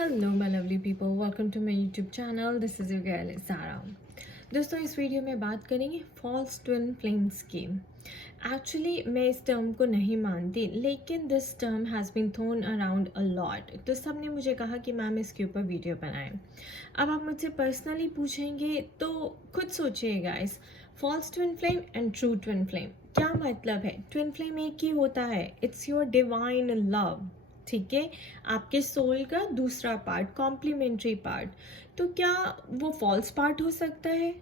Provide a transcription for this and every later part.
Hello my lovely people, welcome to my YouTube channel. This is your girl Sara. दोस्तों, इस video में बात करेंगे फॉल्स ट्विन फ्लेम्स की। एक्चुअली मैं इस टर्म को नहीं मानती, लेकिन this term has been thrown around a lot. तो सब ने मुझे कहा कि मैम इसके ऊपर वीडियो बनाएं। अब आप मुझसे पर्सनली पूछेंगे तो खुद सोचिएगा, इस false twin flame and true twin flame क्या मतलब है। ट्विन फ्लेम एक ही होता है, इट्स योर डिवाइन लव। ठीक है, आपके सोल का दूसरा पार्ट, कॉम्प्लीमेंट्री पार्ट। तो क्या वो फॉल्स पार्ट हो सकता है?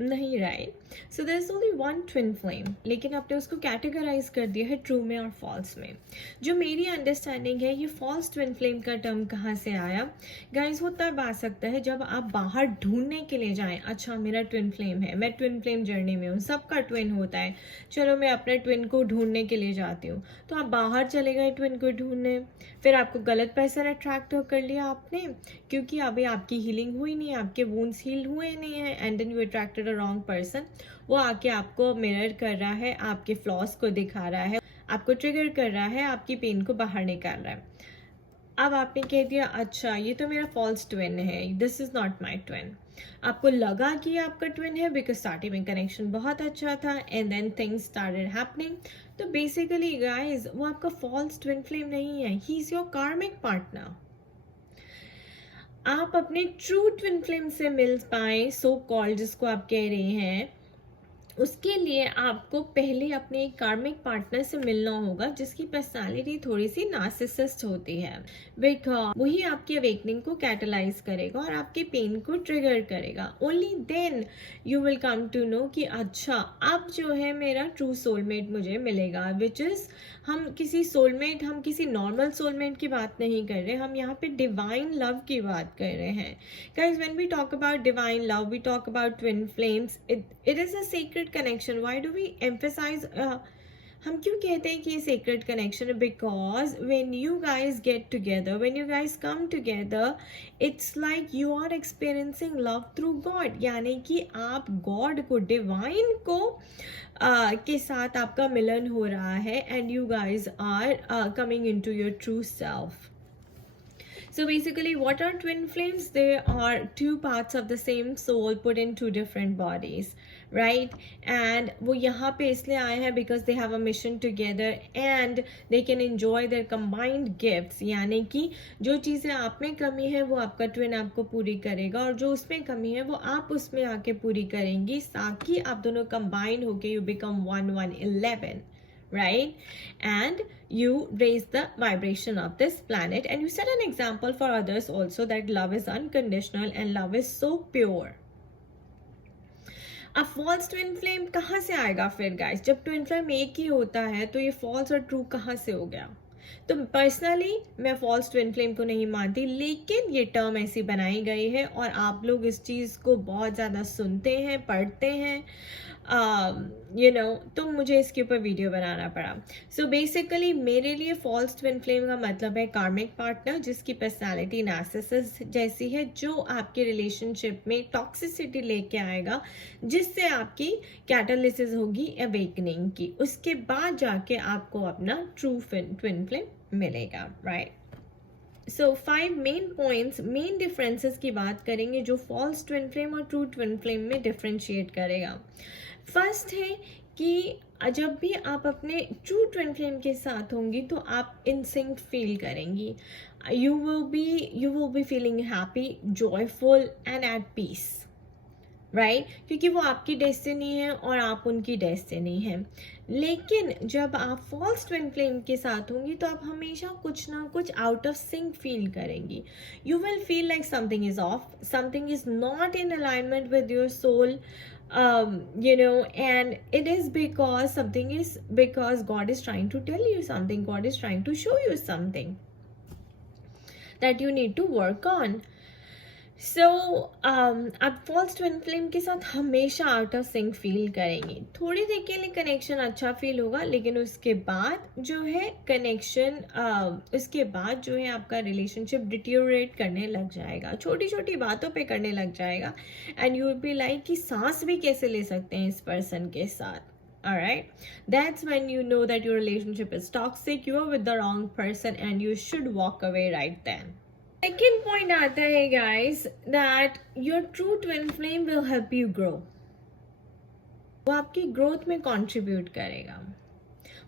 नहीं, right. So there is only one twin flame, लेकिन आपने उसको कैटेगराइज कर दिया है ट्रू में और फॉल्स में। जो मेरी अंडरस्टैंडिंग है, ये फॉल्स ट्विन फ्लेम का टर्म कहाँ से आया गाइज? वो तब आ सकता है जब आप बाहर ढूंढने के लिए जाएं। अच्छा, मेरा ट्विन फ्लेम है, मैं ट्विन फ्लेम जर्नी में हूँ, सबका ट्विन होता है, चलो मैं अपने ट्विन को ढूंढने के लिए जाती हूँ। तो आप बाहर चले गए ट्विन को ढूंढने, फिर आपको गलत पर्सन अट्रैक्ट कर लिया आपने, क्योंकि अभी आपकी हीलिंग हुई नहीं है, आपके वूंड्स हील हुए नहीं है, and then you attracted a wrong person. वो आके आपको मिरर कर रहा है, आपके फ्लॉस को दिखा रहा है, आपको ट्रिगर कर रहा है, आपकी पेन को बाहर निकाल रहा है। अब आपने कह दिया अच्छा ये तो मेरा फॉल्स ट्विन है, this is not my twin. आपको लगा कि आपका ट्विन है बिकॉज स्टार्टिंग में कनेक्शन बहुत अच्छा था, and then things started happening. तो बेसिकली गाइज, वो आपका फॉल्स ट्विन फ्लेम नहीं है, he is your karmic partner. आप अपने ट्रू ट्विन फ्लेम से मिल पाए, सो कॉल्ड जिसको आप कह रहे हैं, उसके लिए आपको पहले अपने एक कार्मिक पार्टनर से मिलना होगा जिसकी पर्सनालिटी थोड़ी सी नार्सिसिस्ट होती है, बिकॉज वही आपकी अवेकनिंग को कैटलाइज करेगा और आपके पेन को ट्रिगर करेगा। Only then you will come to know कि अच्छा अब जो है मेरा ट्रू सोलमेट मुझे मिलेगा, विच इज हम किसी नॉर्मल सोलमेट की बात नहीं कर रहे, हम यहाँ पे डिवाइन लव की बात कर रहे हैं। Guys, when we talk about divine love, we talk about twin flames. It is a sacred connection. Why do we emphasize? हम क्यों कहते हैं कि ये sacred connection है? Because when you guys get together, when you guys come together, it's like you are experiencing love through God. यानी कि आप God को, divine को के साथ आपका मिलन हो रहा है, and you guys are coming into your true self. So basically, what are twin flames? They are two parts of the same soul put in two different bodies, right? And वो यहाँ पे इसलिए आए हैं because they have a mission together and they can enjoy their combined gifts. यानी कि जो चीज़ें आप में कमी है वो आपका ट्विन आपको पूरी करेगा, और जो उसमें कमी है वो आप उसमें आके पूरी करेंगी, ताकि आप दोनों कंबाइन होके you become 1-1-11. Right? And you raise the vibration of this planet, and you set an example for others also that love is unconditional and love is so pure. अब फॉल्स ट्विन फ्लेम कहाँ से आएगा फिर guys? जब twin flame एक ही होता है तो ये फॉल्स और ट्रू कहाँ से हो गया? तो पर्सनली मैं फॉल्स ट्विन फ्लेम को नहीं मानती, लेकिन ये टर्म ऐसी बनाई गई है और आप लोग इस चीज़ को बहुत ज़्यादा सुनते हैं, पढ़ते हैं, तो मुझे इसके ऊपर वीडियो बनाना पड़ा। सो बेसिकली मेरे लिए फॉल्स ट्विन फ्लेम का मतलब है कार्मिक पार्टनर जिसकी पर्सनालिटी नार्सिसिस्ट जैसी है, जो आपके रिलेशनशिप में टॉक्सिसिटी लेके आएगा, जिससे आपकी कैटालिसिस होगी अवेकनिंग की। उसके बाद जाके आपको अपना ट्रू ट्विन फ्लेम मिलेगा, राइट? सो 5 मेन पॉइंट्स, मेन डिफरेंसेस की बात करेंगे जो फॉल्स ट्विन फ्लेम और ट्रू ट्विन फ्लेम में डिफरेंशिएट करेगा। फर्स्ट है कि जब भी आप अपने ट्रू ट्विन फ्लेम के साथ होंगी तो आप इंस्टिंक्ट फील करेंगी, you will be feeling happy, joyful and at peace, right? क्योंकि वो आपकी डेस्टिनी है और आप उनकी डेस्टिनी है। लेकिन जब आप फॉल्स ट्विन फ्लेम के साथ होंगी तो आप हमेशा कुछ ना कुछ आउट ऑफ सिंक फील करेंगी। You will feel like something is off, something is not in alignment with your soul, and it is because God is trying to tell you something, God is trying to show you something that you need to work on. सो आप false twin flame के साथ हमेशा out of sync feel करेंगे। थोड़ी देर के लिए connection अच्छा feel होगा, लेकिन उसके बाद जो है आपका रिलेशनशिप डिटेरियोरेट करने लग जाएगा, छोटी छोटी बातों पे करने लग जाएगा, and you will be like कि सांस भी कैसे ले सकते हैं इस पर्सन के साथ। Alright, that's when you know that your relationship is toxic, you are with the wrong person and you should walk away right then. Second point आता है guys that your true twin flame will help you grow. वो आपकी growth में contribute करेगा,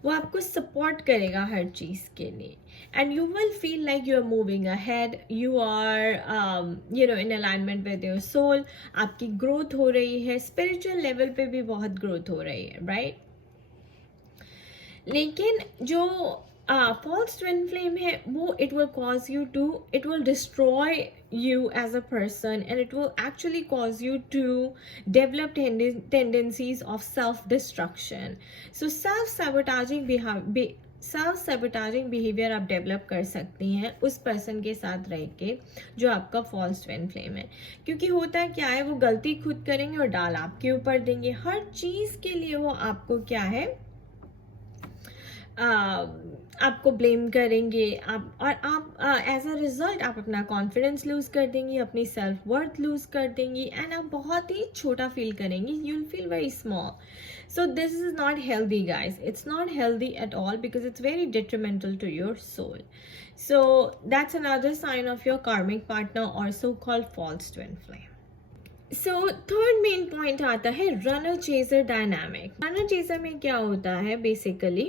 वो आपको support करेगा हर चीज़ के लिए, and you will feel like you are moving ahead, you are in alignment with your soul. आपकी ग्रोथ हो रही है, स्पिरिचुअल लेवल पे भी बहुत ग्रोथ हो रही है, राइट? लेकिन जो फॉल्स ट्विन फ्लेम है वो it will destroy you as a person, and it will actually cause you to develop tendencies of self-destruction. So self-sabotaging behavior आप डेवलप कर सकती हैं उस पर्सन के साथ रह के जो आपका फॉल्स ट्विन फ्लेम है। क्योंकि होता क्या है, वो गलती खुद करेंगे और डाल आपके ऊपर देंगे, हर चीज़ के लिए वो आपको क्या है, आपको ब्लेम करेंगे, आप एज अ रिजल्ट आप अपना कॉन्फिडेंस लूज कर देंगी, अपनी सेल्फ वर्थ लूज कर देंगी, एंड आप बहुत ही छोटा फील करेंगी, you will feel very small. So this is not healthy, guys. It's not healthy at all because it's very detrimental to your soul. So that's another sign of your karmic partner or so-called false twin flame. So third main point आता है runner chaser dynamic. Runner chaser में क्या होता है basically,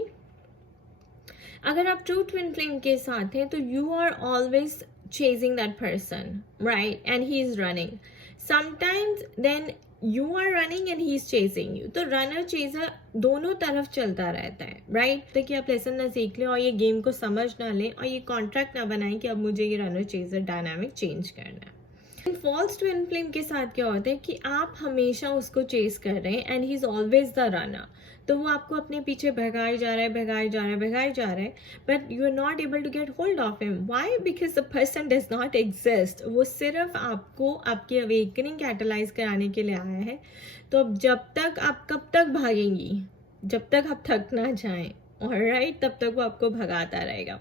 अगर आप true twin flame के साथ हैं तो you are always chasing that person, right, and he is running. Sometimes then you are running and he is chasing you. तो रनर चेजर दोनों तरफ चलता रहता है, राइट? देखिए आप लेसन ना सीख लें और ये गेम को समझ ना लें और ये कॉन्ट्रैक्ट ना बनाएं कि अब मुझे ये रनर चेजर डायनामिक चेंज करना है. फॉल्स ट्विन फ्लेम के साथ क्या होता है कि आप हमेशा उसको चेज कर रहे हैं and he is always the runner. तो वो आपको अपने पीछे भगाए जा रहा है, but you are not able to get hold of him. Why? Because the person does not exist. वो सिर्फ आपको आपकी अवेकनिंग कैटलाइज कराने के लिए आया है. तो अब कब तक भागेंगी? जब तक आप थक ना जाएं, ऑलराइट, तब तक वो आपको भगाता रहेगा.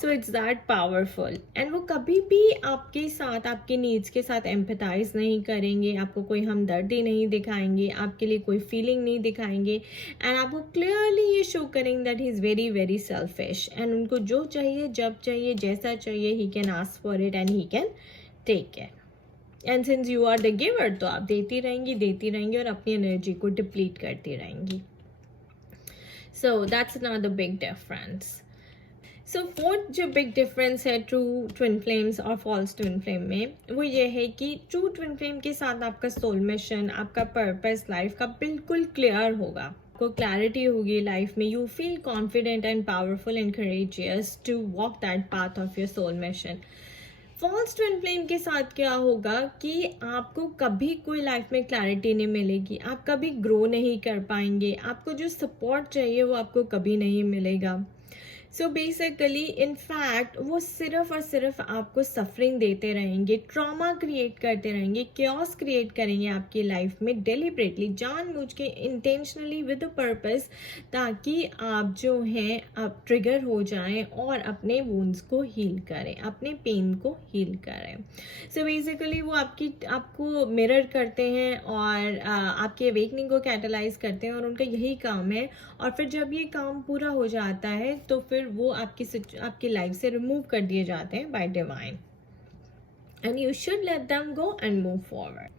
So it's that powerful. And वो कभी भी आपके साथ, आपके नीड्स के साथ एम्पथाइज नहीं करेंगे, आपको कोई हमदर्दी नहीं दिखाएंगे, आपके लिए कोई फीलिंग नहीं दिखाएंगे, एंड आपको क्लियरली ये शो करेंगे that he is very very selfish. And उनको जो चाहिए, जब चाहिए, जैसा चाहिए, he can ask for it and he can take care. And since you are the giver, तो आप देती रहेंगी और अपनी एनर्जी को डिप्लीट करती रहेंगी. So that's another big difference. So fourth जो बिग डिफरेंस है ट्रू ट्विन फ्लेम्स और फॉल्स ट्विन फ्लेम में, वो ये है कि ट्रू ट्विन फ्लेम के साथ आपका सोल मिशन, आपका पर्पस लाइफ का बिल्कुल क्लियर होगा. आपको क्लैरिटी होगी लाइफ में. You feel confident and powerful and courageous to walk that path of your soul mission. False twin flame के साथ क्या होगा कि आपको कभी कोई लाइफ में क्लैरिटी नहीं मिलेगी, आप कभी ग्रो नहीं कर पाएंगे, आपको जो सपोर्ट चाहिए वो आपको कभी नहीं मिलेगा. सो बेसिकली इन फैक्ट वो सिर्फ और सिर्फ आपको सफरिंग देते रहेंगे, ट्रॉमा क्रिएट करते रहेंगे, क्योस क्रिएट करेंगे आपकी लाइफ में डेलिबरेटली, जानबूझ के, इंटेंशनली, विद अ पर्पस, ताकि आप जो हैं आप ट्रिगर हो जाएं और अपने वुंड्स को हील करें, अपने पेन को हील करें. सो बेसिकली वो आपको मिरर करते हैं और आपके अवेकनिंग को कैटलाइज करते हैं और उनका यही काम है. और फिर जब ये काम पूरा हो जाता है तो फिर वो आपकी लाइफ से रिमूव कर दिए जाते हैं bye divine, and you should let them go and move forward.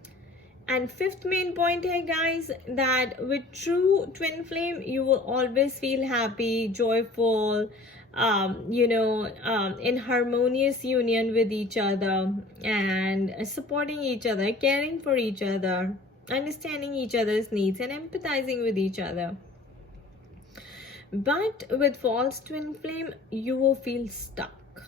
And fifth main point है guys that with true twin flame you will always feel happy, joyful, in harmonious union with each other and supporting each other, caring for each other, understanding each other's needs and empathizing with each other. But with false twin flame, you will feel stuck.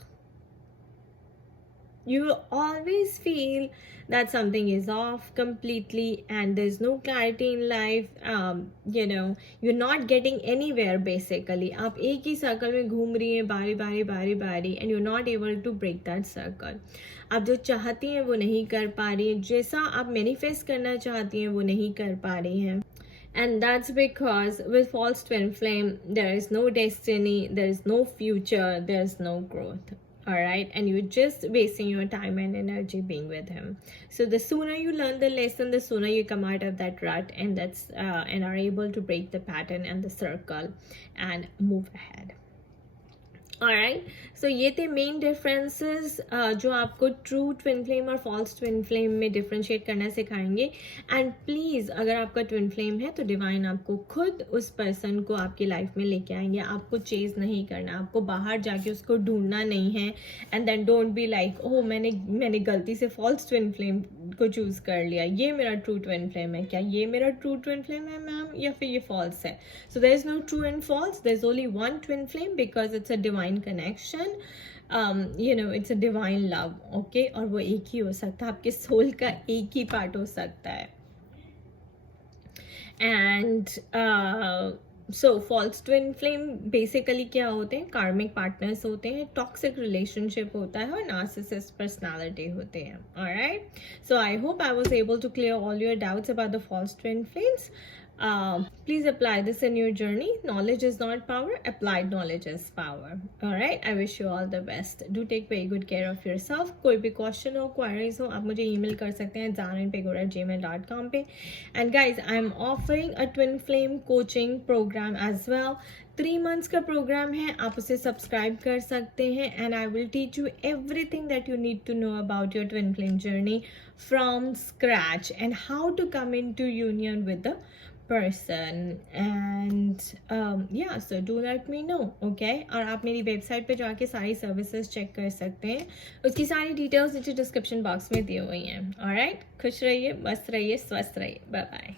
You will always feel that something is off completely and there's no clarity in life. You're not getting anywhere basically. आप एक ही circle में घूम रही हैं बारी and you're not able to break that circle. आप जो चाहती हैं वो नहीं कर पा रही हैं, जैसा आप मैनिफेस्ट करना चाहती हैं वो नहीं कर पा रही हैं. And that's because with false twin flame, there is no destiny, there is no future, there is no growth. Alright, and you're just wasting your time and energy being with him. So the sooner you learn the lesson, the sooner you come out of that rut and are able to break the pattern and the circle and move ahead. Alright, so ये थे main differences जो आपको true twin flame और false twin flame में differentiate करना सिखाएंगे। And please अगर आपका ट्विन फ्लेम है तो डिवाइन आपको खुद उस पर्सन को आपकी लाइफ में लेके आएंगे। आपको चेज नहीं करना, आपको बाहर जाके उसको ढूंढना नहीं है। And then don't be like oh मैंने गलती से फॉल्स ट्विन फ्लेम को चूज़ कर लिया, ये मेरा ट्रू ट्विन फ्लेम है, क्या ये मेरा ट्रू ट्विन फ्लेम है मैम, या फिर ये फॉल्स है? So there is no true and false, there is only one twin flame because it's a divine connection. It's a divine love, okay. और वो एक ही हो सकता है, आपके सोल का एक ही पार्ट हो सकता है। And so false twin flame basically क्या होते हैं? कार्मिक पार्टनर्स होते हैं, टॉक्सिक रिलेशनशिप होता है और नार्सिसिस्ट पर्सनालिटी होते हैं। Alright, so I hope I was able to clear all your doubts about the false twin flames. Please apply this in your journey. Knowledge is not power, applied knowledge is power. All right, I wish you all the best. Do take very good care of yourself. कोई भी question हो, queries हो, आप मुझे email कर सकते हैं zarinpegora@gmail.com पे. And guys, I am offering a twin flame coaching program as well. 3 months का प्रोग्राम है, आप उसे सब्सक्राइब कर सकते हैं। And I will teach you everything that you need to know about your twin flame journey from scratch and how to come into union with the person. And yeah, so do let me know, okay? और आप मेरी website पे जाके सारी services check कर सकते हैं, उसकी सारी डिटेल्स नीचे डिस्क्रिप्शन बॉक्स में दी हुई हैं। ऑलराइट, खुश रहिए, मस्त रहिए, स्वस्थ रहिए, बाय बाय।